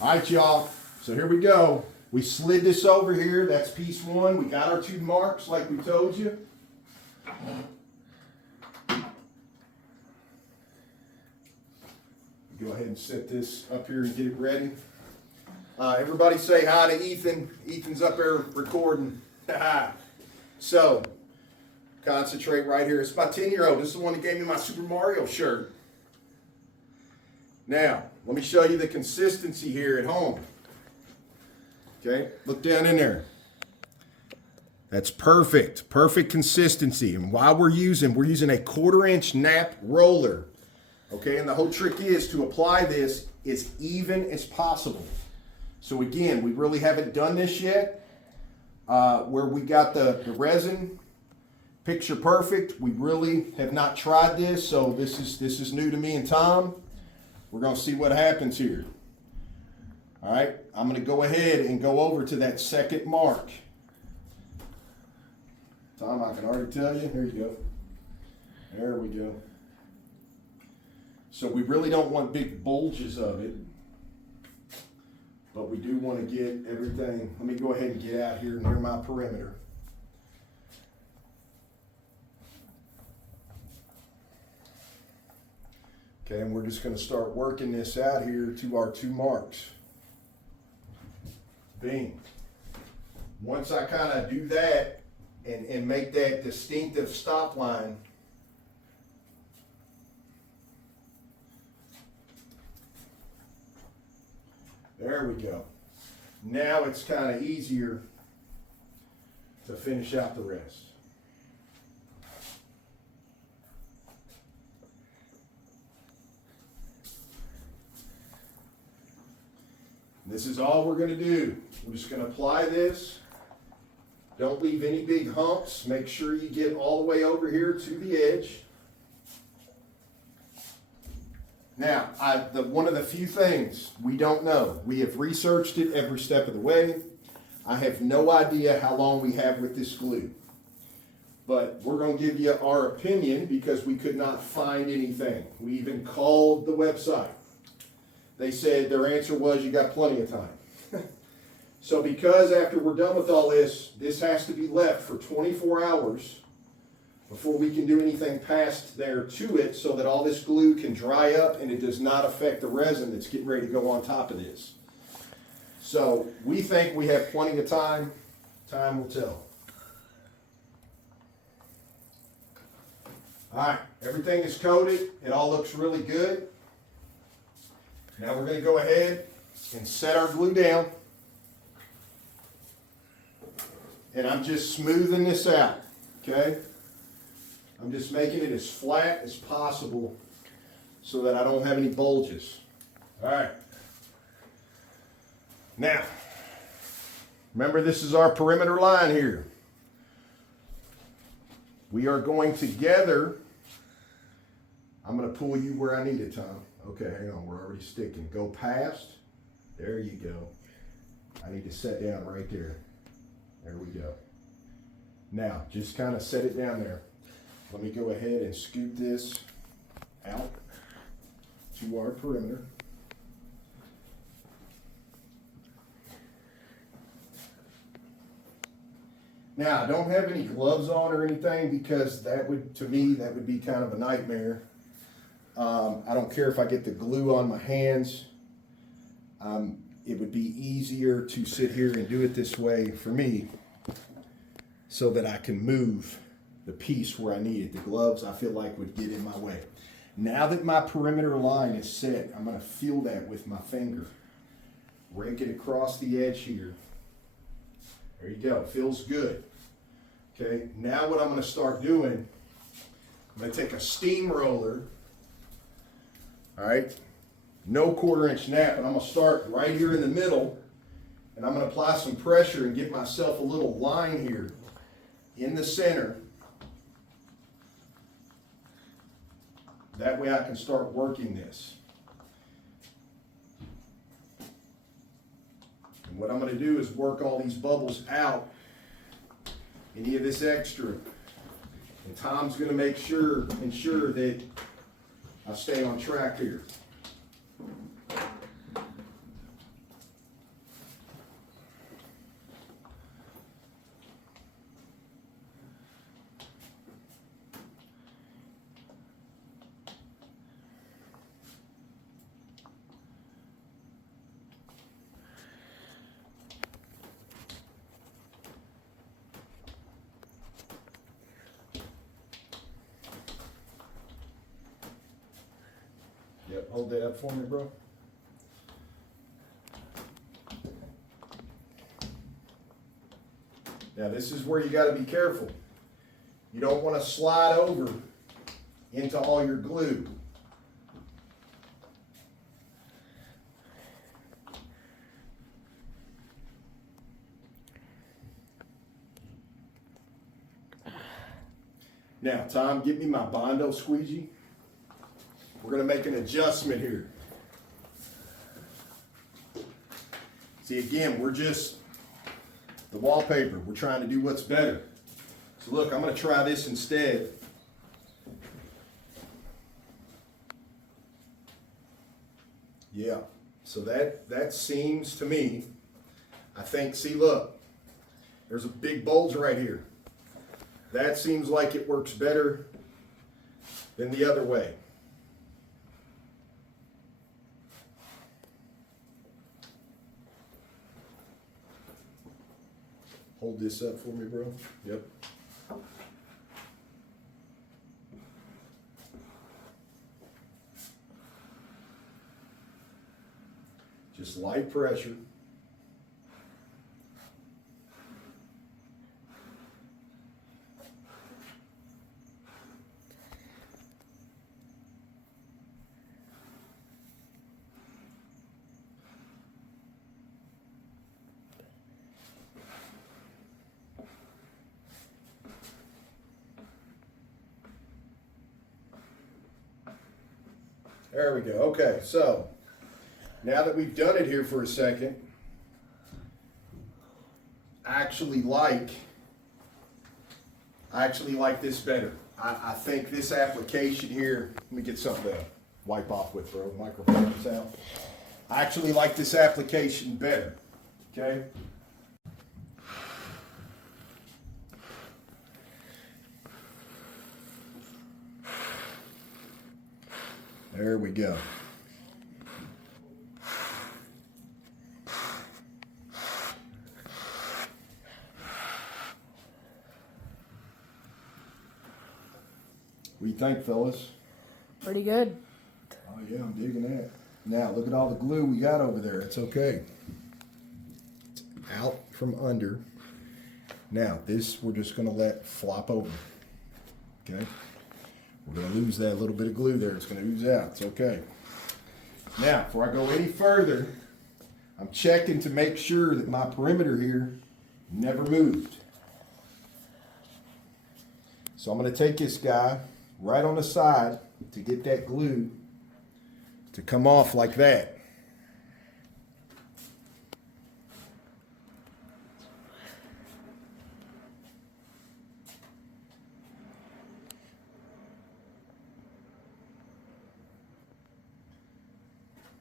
All right, y'all. So here we go. We slid this over here. That's piece one. We got our 2 marks like we told you. Go ahead and set this up here and get it ready. Everybody say hi to Ethan. Ethan's up there recording. So, concentrate right here. It's my 10-year-old. This is the one that gave me my Super Mario shirt. Now, let me show you the consistency here at home. Okay, look down in there. That's perfect, perfect consistency. And while we're using a 1/4-inch nap roller. Okay, and the whole trick is to apply this as even as possible. So again, we really haven't done this yet. Where we got the resin picture perfect. We really have not tried this, so this is new to me and Tom. We're going to see what happens here. All right, I'm going to go ahead and go over to that second mark. Tom, I can already tell you. Here you go. There we go. So we really don't want big bulges of it, but we do want to get everything. Let me go ahead and get out here near my perimeter. Okay, and we're just going to start working this out here to our 2 marks. Bing. Once I kind of do that and make that distinctive stop line, there we go. Now it's kind of easier to finish out the rest. This is all we're going to do. We're just going to apply this. Don't leave any big humps. Make sure you get all the way over here to the edge. Now, one of the few things we don't know, we have researched it every step of the way. I have no idea how long we have with this glue. But we're going to give you our opinion because we could not find anything. We even called the website. They said their answer was you got plenty of time. So because after we're done with all this, this has to be left for 24 hours before we can do anything past there to it so that all this glue can dry up and it does not affect the resin that's getting ready to go on top of this. So we think we have plenty of time. Time will tell. All right, everything is coated. It all looks really good. Now we're going to go ahead and set our glue down. And I'm just smoothing this out, okay? I'm just making it as flat as possible so that I don't have any bulges. All right. Now, remember this is our perimeter line here. We are going together. I'm going to pull you where I need it, Tom. Okay, hang on, we're already sticking. Go past. There you go. I need to set down right there. There we go. Now, just kind of set it down there. Let me go ahead and scoop this out to our perimeter. Now, I don't have any gloves on or anything because that would, to me, that would be kind of a nightmare. I don't care if I get the glue on my hands. It would be easier to sit here and do it this way for me so that I can move the piece where I need it. The gloves I feel like would get in my way. Now that my perimeter line is set, I'm going to feel that with my finger. Rake it across the edge here. There you go. Feels good. Okay, now what I'm going to start doing, I'm going to take a steamroller. All right, no 1/4-inch nap, and I'm going to start right here in the middle, and I'm going to apply some pressure and get myself a little line here in the center. That way I can start working this. And what I'm going to do is work all these bubbles out, any of this extra. And Tom's going to ensure that I stay on track here. hold that up for me, bro. Now this is where you gotta be careful. You don't wanna slide over into all your glue. Now, Tom, give me my Bondo squeegee. We're gonna make an adjustment here. See, again, we're just the wallpaper. We're trying to do what's better. So look, I'm gonna try this instead. Yeah, so that seems to me, I think, see, look, there's a big bulge right here. That seems like it works better than the other way. Hold this up for me, bro. Yep. Just light pressure. There we go. Okay, so now that we've done it here for a second, I actually like this better. I think this application here, let me get something to wipe off with, bro. Microphone's out. I actually like this application better. Okay? There we go. What do you think, fellas? Pretty good. Oh yeah, I'm digging that. Now look at all the glue we got over there. It's okay. It's out from under. Now this we're just gonna let flop over. Okay? We're gonna lose that little bit of glue there. It's gonna ooze out. It's okay. Now, before I go any further, I'm checking to make sure that my perimeter here never moved. So I'm gonna take this guy right on the side to get that glue to come off like that.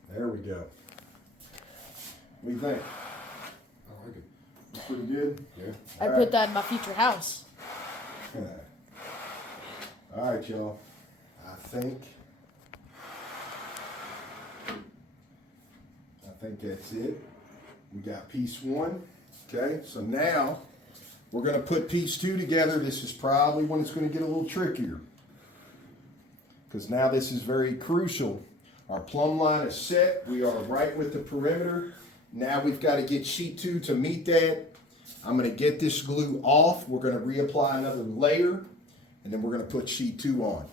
There we go. What do you think? I like it. It's pretty good? Yeah. I put that in my future house. All right, y'all. I think that's it. We got piece one. Okay, so now we're going to put piece two together. This is probably when it's going to get a little trickier, because now this is very crucial. Our plumb line is set. We are right with the perimeter. Now we've got to get sheet 2 to meet that. I'm going to get this glue off. We're going to reapply another layer, and then we're going to put sheet 2 on.